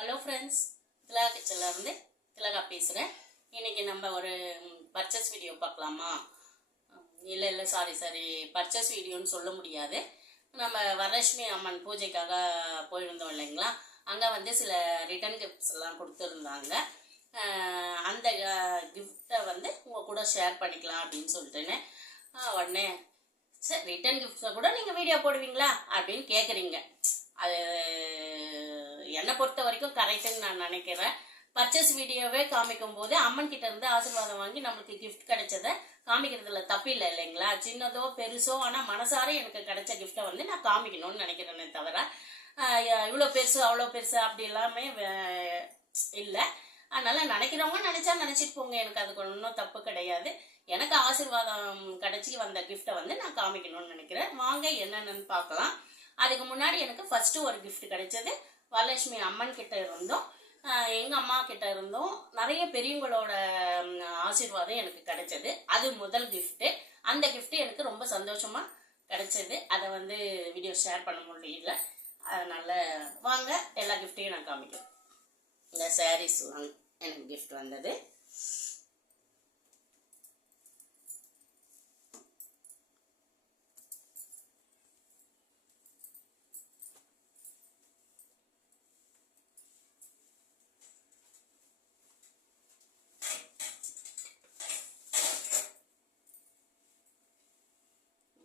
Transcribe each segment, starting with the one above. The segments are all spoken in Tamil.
ஹலோ ஃப்ரெண்ட்ஸ், திலகா கிச்சன்லேருந்து திலகா பேசுகிறேன். இன்றைக்கி நம்ம ஒரு பர்ச்சேஸ் வீடியோ பார்க்கலாமா? இல்லை சாரி பர்ச்சேஸ் வீடியோன்னு சொல்ல முடியாது. நம்ம வரலட்சுமி அம்மன் பூஜைக்காக போயிருந்தோம் இல்லைங்களா? அங்கே வந்து சில ரிட்டன் கிஃப்ட்ஸ் எல்லாம் கொடுத்துருந்தாங்க. அந்த கிஃப்டை வந்து உங்கள் கூட ஷேர் பண்ணிக்கலாம் அப்படின்னு சொல்லிட்டுன்னு உடனே சரி ரிட்டன் கிஃப்ட்ஸை கூட நீங்கள் வீடியோ போடுவீங்களா அப்படின்னு கேட்குறீங்க. அது என்னை பொறுத்த வரைக்கும் கரெக்டுன்னு நான் நினைக்கிறேன். பர்ச்சேஸ் வீடியோவே காமிக்கும் போது அம்மன் கிட்ட இருந்து ஆசீர்வாதம் வாங்கி நம்மளுக்கு கிஃப்ட் கிடைச்சதை காமிக்கிறதுல தப்பு இல்லை இல்லைங்களா? சின்னதோ பெருசோ, ஆனால் மனசார எனக்கு கிடைச்ச கிஃப்டை வந்து நான் காமிக்கணும்னு நினைக்கிறேனே தவிர இவ்வளோ பெருசு அவ்வளோ பெருசு அப்படி எல்லாமே இல்லை. அதனால நினைக்கிறவங்க நினைச்சா நினைச்சிட்டு போங்க, எனக்கு அதுக்கு ஒன்றும் தப்பு கிடையாது. எனக்கு ஆசீர்வாதம் கிடைச்சி வந்த கிஃப்டை வந்து நான் காமிக்கணும்னு நினைக்கிறேன். வாங்க என்னென்னு பார்க்கலாம். அதுக்கு முன்னாடி எனக்கு ஃபர்ஸ்ட் ஒரு கிஃப்ட் கிடைச்சது வரலட்சுமி அம்மன் கிட்ட இருந்தோம், எங்கள் அம்மா கிட்ட இருந்தோம். நிறைய பெரியவங்களோட ஆசீர்வாதம் எனக்கு கிடைச்சது. அது முதல் கிஃப்ட்டு. அந்த கிஃப்ட்டு எனக்கு ரொம்ப சந்தோஷமா கிடைச்சது. அதை வந்து வீடியோ ஷேர் பண்ண முடியல. அதனால வாங்க எல்லா கிஃப்ட்டையும் நான் காமிக்கிறேன். இந்த சாரீஸ் எனக்கு கிஃப்ட் வந்தது.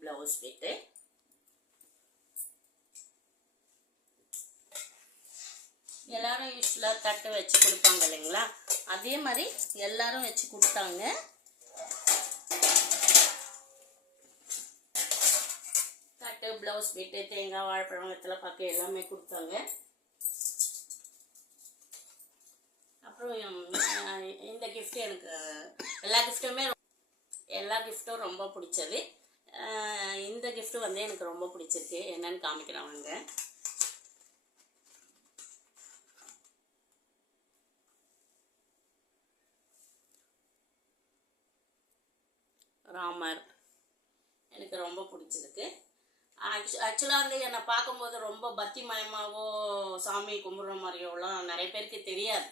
ப்ளவுஸ் பீட்டு, எல்லாரும் யூஸ்ஃபுல்லாக தட்டு வச்சு கொடுப்பாங்க இல்லைங்களா? அதே மாதிரி எல்லாரும் வச்சு கொடுத்தாங்க. தட்டு, ப்ளவுஸ் பீட்டு, தேங்காய், வாழைப்பழம், வெத்தலை பாக்கு எல்லாமே கொடுத்தாங்க. அப்புறம் இந்த கிஃப்ட் எனக்கு எல்லா கிஃப்ட்டும் ரொம்ப பிடிச்சது. இந்த கிஃப்ட் வந்து எனக்கு ரொம்ப பிடிச்சிருக்கு. என்னன்னு காமிக்கிறவங்க ராமர் எனக்கு ரொம்ப பிடிச்சிருக்கு. ஆக்சுவலாக வந்து என்னை பார்க்கும்போது ரொம்ப பக்திமயமாகவோ சாமி கும்பிட்ற மாதிரியோலாம் நிறைய பேருக்கு தெரியாது.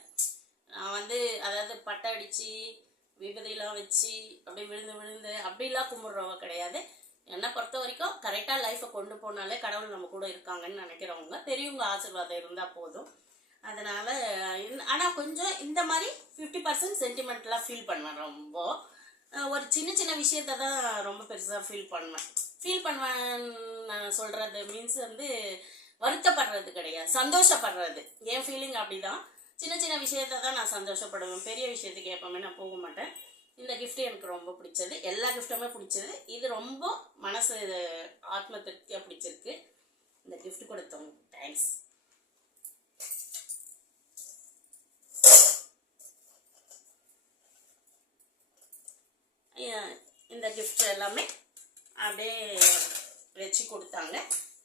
நான் வந்து அதாவது பட்டை அடித்து விபதியெலாம் வச்சு அப்படி விழுந்து அப்படிலாம் கும்பிட்றவங்க கிடையாது. என்னை பொறுத்த வரைக்கும் கரெக்டாக லைஃப்பை கொண்டு போனாலே கடவுள் நம்ம கூட இருக்காங்கன்னு நினைக்கிறவங்க. பெரியவங்க ஆசீர்வாதம் இருந்தால் போதும். அதனால் ஆனால் கொஞ்சம் இந்த மாதிரி 50% சென்டிமெண்ட்லாம் ஃபீல் பண்ணுவேன். ரொம்ப ஒரு சின்ன விஷயத்த தான் ரொம்ப பெருசாக ஃபீல் பண்ணுவேன்னு சொல்கிறது மீன்ஸ் வந்து வருத்தப்படுறது கிடையாது, சந்தோஷப்படுறது. என் ஃபீலிங் அப்படி தான். சின்ன விஷயத்த தான் நான் சந்தோஷப்படுவேன். பெரிய விஷயத்துக்கு எப்பவுமே நான் போக மாட்டேன். இந்த கிஃப்ட் எனக்கு ரொம்ப பிடிச்சது. எல்லா கிஃப்ட்டுமே பிடிச்சது. இது ரொம்ப மனசு ஆத்ம திருப்தியாக பிடிச்சிருக்கு. இந்த கிஃப்ட் கொடுத்தவங்க தேங்க்ஸ். இந்த கிஃப்ட் எல்லாமே அப்படியே வச்சு கொடுத்தாங்க.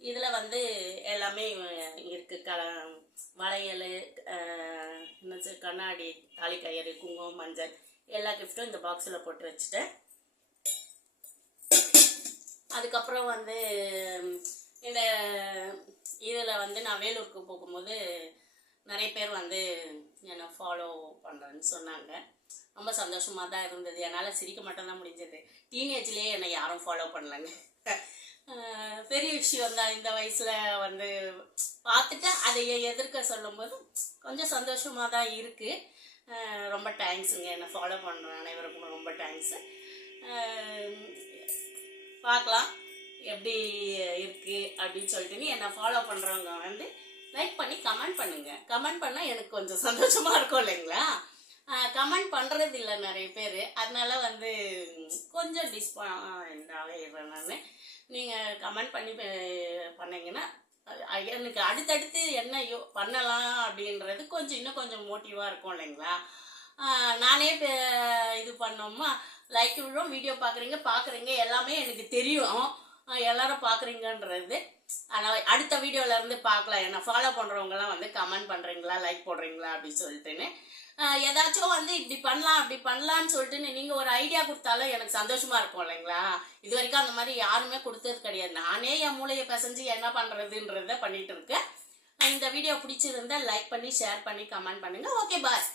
இதில் வந்து எல்லாமே இருக்குது. வளையல், கண்ணாடி, தாலி கயிறு, குங்குமம், மஞ்சள் எல்லா கிஃப்ட்டும் இந்த பாக்ஸில் போட்டு வச்சுட்டேன். அதுக்கப்புறம் வந்து இந்த இதில் வந்து நான் வேலூருக்கு போகும்போது நிறைய பேர் வந்து என்னை ஃபாலோ பண்ணுறேன்னு சொன்னாங்க. ரொம்ப சந்தோஷமாக தான் இருந்தது. என்னால் சிரிக்க மட்டும்தான் முடிஞ்சது. டீனேஜ்லேயே என்னை யாரும் ஃபாலோ பண்ணலைங்க. பெரிய விஷயம் தான். இந்த வயசில் வந்து பார்த்துட்டு அதை எதிர்க்க சொல்லும்போது கொஞ்சம் சந்தோஷமாக தான் இருக்குது. ரொம்ப தேங்க்ஸுங்க. என்னை ஃபாலோ பண்ணுற அனைவருக்கும் ரொம்ப தேங்க்ஸு. பார்க்கலாம் எப்படி இருக்குது அப்படின்னு சொல்லிட்டு என்னை ஃபாலோ பண்ணுறவங்க வந்து லைக் பண்ணி கமெண்ட் பண்ணுங்கள். கமெண்ட் பண்ணால் எனக்கு கொஞ்சம் சந்தோஷமாக இருக்கும் இல்லைங்களா? கமெண்ட் பண்ணுறது இல்லை நிறைய பேர். அதனால வந்து கொஞ்சம் டிஸ்பாயிண்டாகவே இருறேன் நான். நீங்கள் கமெண்ட் பண்ணி பண்ணிங்கன்னா எனக்கு அடுத்தடுத்து என்ன பண்ணலாம் அப்படின்றது இன்னும் கொஞ்சம் மோட்டிவாக இருக்கும் இல்லைங்களா? நானே இது பண்ணோமா லைக் விடுறோம், வீடியோ பார்க்குறீங்க எல்லாமே எனக்கு தெரியும், எல்லாரும் பார்க்குறீங்கன்றது. ஆனால் அடுத்த வீடியோவிலேருந்து பார்க்கலாம். என்ன ஃபாலோ பண்ணுறவங்கலாம் வந்து கமெண்ட் பண்ணுறீங்களா, லைக் போடுறீங்களா அப்படின்னு சொல்லிட்டுன்னு ஏதாச்சும் வந்து இப்படி பண்ணலாம் அப்படி பண்ணலான்னு சொல்லிட்டு நீங்கள் ஒரு ஐடியா கொடுத்தாலும் எனக்கு சந்தோஷமாக இருக்கும் இல்லைங்களா? இது வரைக்கும் அந்த மாதிரி யாருமே கொடுத்தது கிடையாது. நானே என் மூளையை பிசைஞ்சு என்ன பண்ணுறதுன்றத பண்ணிகிட்டு இருக்கேன். இந்த வீடியோ பிடிச்சிருந்தா லைக் பண்ணி ஷேர் பண்ணி கமெண்ட் பண்ணுங்கள். Okay bye.